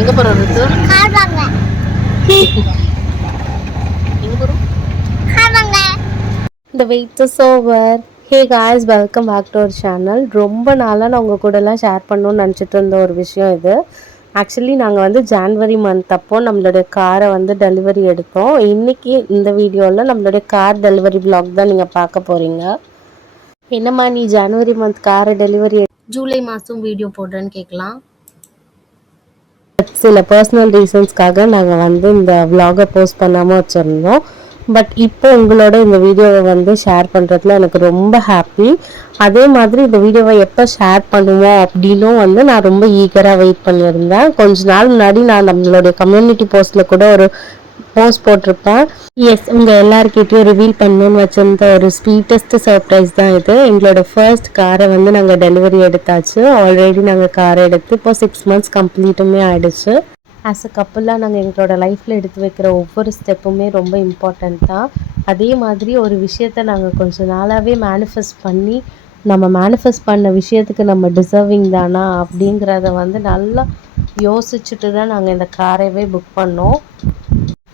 எங்கே போகிறோம் ருத்து? எங்கே போகிறோம்? The wait is over. Hey guys, welcome back to our channel. ரொம்ப நாளாக நான் உங்கள் கூடலாம் ஷேர் பண்ணணும்னு நினச்சிட்டு இருந்த ஒரு விஷயம் இது. ஆக்சுவலி நாங்கள் வந்து ஜான்வரி மந்த் அப்போ நம்மளுடைய காரை வந்து டெலிவரி எடுத்தோம். இன்றைக்கி இந்த வீடியோவில் நம்மளுடைய கார் டெலிவரி vlog தான் நீங்கள் பார்க்க போகிறீங்க. என்னம்மா நீ ஜனவரி மந்த் காரை டெலிவரி ஜூலை மாதம் வீடியோ போடுறேன்னு கேட்கலாம். சில பர்சனல் ரீசன்ஸ்க்காக நாங்கள் வந்து இந்த vlog-ஐ போஸ்ட் பண்ணாமல் வச்சுருந்தோம். பட் இப்போ உங்களோட இந்த வீடியோவை வந்து ஷேர் பண்ணுறதுல எனக்கு ரொம்ப ஹாப்பி. அதே மாதிரி இந்த வீடியோவை எப்போ ஷேர் பண்ணுவோம் அப்படின்னும் வந்து நான் ரொம்ப ஈகராக வெயிட் பண்ணியிருந்தேன். கொஞ்ச நாள் முன்னாடி நான் நம்மளுடைய கம்யூனிட்டி போஸ்ட்டில் கூட ஒரு போஸ்ட் போட்டிருப்பேன். எஸ், உங்கள் எல்லாருக்கிட்டையும் ரிவீல் பண்ணணும்னு வச்சிருந்த ஒரு ஸ்வீட்டஸ்ட் சர்ப்ரைஸ் தான் இது. எங்களோட ஃபர்ஸ்ட் காரை வந்து நாங்கள் டெலிவரி எடுத்தாச்சு. ஆல்ரெடி நாங்கள் காரை எடுத்து இப்போ 6 months கம்ப்ளீட்டுமே ஆகிடுச்சு. ஆஸ் அ கப்புளாக நாங்கள் எங்களோட லைஃப்பில் எடுத்து வைக்கிற ஒவ்வொரு ஸ்டெப்புமே ரொம்ப இம்பார்ட்டண்ட் தான். அதே மாதிரி ஒரு விஷயத்தை நாங்கள் கொஞ்சம் நாளாகவே மேனிஃபெஸ்ட் பண்ணி நம்ம மேனிஃபெஸ்ட் பண்ண விஷயத்துக்கு நம்ம டிசர்விங் தானா அப்படிங்கிறத வந்து நல்லா யோசிச்சுட்டு தான் நாங்கள் இந்த காரையவே புக் பண்ணோம்.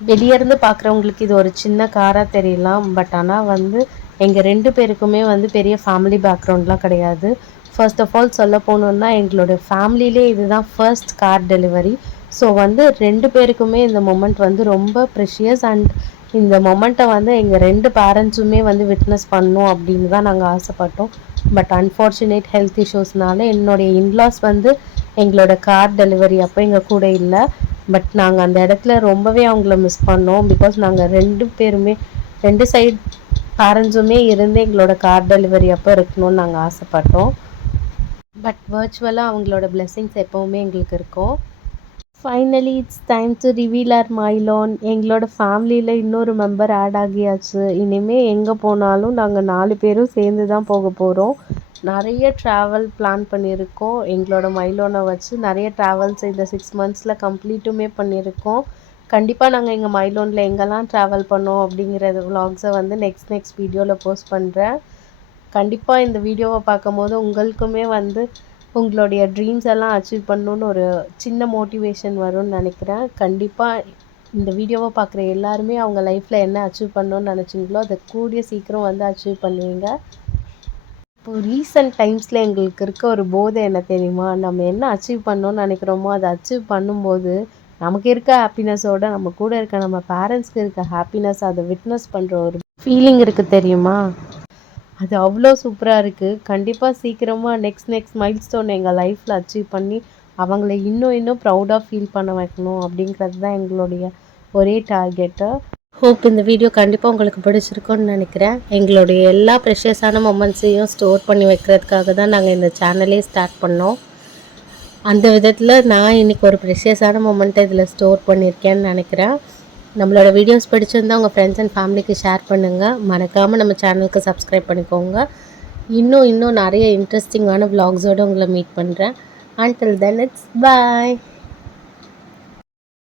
வெளியேருந்து பார்க்குறவங்களுக்கு இது ஒரு சின்ன காராக தெரியலாம். பட் ஆனால் வந்து எங்கள் 2 பேருக்குமே வந்து பெரிய ஃபேமிலி பேக்ரவுண்ட்லாம் கிடையாது. ஃபர்ஸ்ட் ஆஃப் ஆல் சொல்ல போகணுன்னா எங்களோட ஃபேமிலியிலே இதுதான் ஃபர்ஸ்ட் கார் டெலிவரி. ஸோ வந்து 2 பேருக்குமே இந்த மொமெண்ட் வந்து ரொம்ப ப்ரெஷியஸ். அண்ட் இந்த மொமெண்ட்டை வந்து எங்கள் 2 பேரண்ட்ஸுமே வந்து விட்னஸ் பண்ணணும் அப்படின்னு தான் நாங்கள் ஆசைப்பட்டோம். பட் அன்ஃபார்ச்சுனேட் ஹெல்த் இஷ்யூஸ்னால என்னுடைய இன்லாஸ் வந்து எங்களோட கார் டெலிவரி அப்போ எங்கள் கூட இல்லை. பட் நாங்கள் அந்த இடத்துல ரொம்பவே அவங்கள மிஸ் பண்ணோம். பிகாஸ் நாங்கள் 2 பேருமே 2 சைட் பேரண்ட்ஸுமே இருந்து எங்களோட கார் டெலிவரி அப்போ இருக்கணும்னு நாங்கள் ஆசைப்பட்டோம். பட் வர்ச்சுவலாக அவங்களோட பிளெஸ்ஸிங்ஸ் எப்போவுமே எங்களுக்கு இருக்கும். Finally it's time to reveal our மைலோன். எங்களோட ஃபேமிலியில் இன்னொரு மெம்பர் ஆட் ஆகியாச்சு. இனிமேல் எங்கே போனாலும் நாங்கள் 4 பேரும் சேர்ந்து தான் போக போகிறோம். நிறைய ட்ராவல் பிளான் பண்ணியிருக்கோம். எங்களோட மைலோனை வச்சு நிறைய ட்ராவல்ஸ் இந்த 6 months கம்ப்ளீட்டுமே பண்ணியிருக்கோம். கண்டிப்பாக நாங்கள் எங்கள் மைலோனில் எங்கெல்லாம் ட்ராவல் பண்ணோம் அப்படிங்கிறது vlogs-ஐ வந்து நெக்ஸ்ட் வீடியோவில் போஸ்ட் பண்ணுறேன். கண்டிப்பாக இந்த வீடியோவை பார்க்கும்போது உங்களுக்குமே வந்து உங்களுடைய ட்ரீம்ஸ் எல்லாம் அச்சீவ் பண்ணணுன்னு ஒரு சின்ன மோட்டிவேஷன் வரும்னு நினைக்கிறேன். கண்டிப்பாக இந்த வீடியோவை பார்க்குற எல்லாருமே அவங்க லைஃப்பில் என்ன அச்சீவ் பண்ணணுன்னு நினச்சிங்களோ அதை கூடிய சீக்கிரம் வந்து அச்சீவ் பண்ணுவீங்க. இப்போது ரீசெண்ட் டைம்ஸில் எங்களுக்கு இருக்க ஒரு போதை என்ன தெரியுமா? நம்ம என்ன அச்சீவ் பண்ணணும்னு நினைக்கிறோமோ அதை அச்சீவ் பண்ணும்போது நமக்கு இருக்க ஹாப்பினஸோட நம்ம கூட இருக்க நம்ம பேரண்ட்ஸ்க்கு இருக்க ஹாப்பினஸ் அதை விட்னஸ் பண்ணுற ஒரு ஃபீலிங் இருக்குது தெரியுமா? அது அவ்வளோ சூப்பராக இருக்குது. கண்டிப்பாக சீக்கிரமாக நெக்ஸ்ட் மைல்ஸ்டோன் எங்கள் லைஃப்பில் அச்சீவ் பண்ணி அவங்கள இன்னும் ப்ரௌடாக ஃபீல் பண்ண வைக்கணும் அப்படிங்கிறது தான் எங்களுடைய ஒரே டார்கெட்டு. ஹோப் இந்த வீடியோ கண்டிப்பாக உங்களுக்கு பிடிச்சிருக்குன்னு நினைக்கிறேன். எங்களுடைய எல்லா ப்ரெஷியஸான மொமெண்ட்ஸையும் ஸ்டோர் பண்ணி வைக்கிறதுக்காக தான் நாங்கள் இந்த சேனலே ஸ்டார்ட் பண்ணோம். அந்த விதத்தில் நான் இன்றைக்கி ஒரு ப்ரெஷியஸான மொமெண்ட்டை இதில் ஸ்டோர் பண்ணியிருக்கேன்னு நினைக்கிறேன். நம்மளோட வீடியோஸ் பிடிச்சிருந்தால் உங்கள் ஃப்ரெண்ட்ஸ் அண்ட் ஃபேமிலிக்கு ஷேர் பண்ணுங்கள். மறக்காமல் நம்ம சேனலுக்கு சப்ஸ்கிரைப் பண்ணிக்கோங்க. இன்னும் நிறைய இன்ட்ரெஸ்டிங்கான vlogs-ஓடு உங்களை மீட் பண்ணுறேன். Until then, it's bye.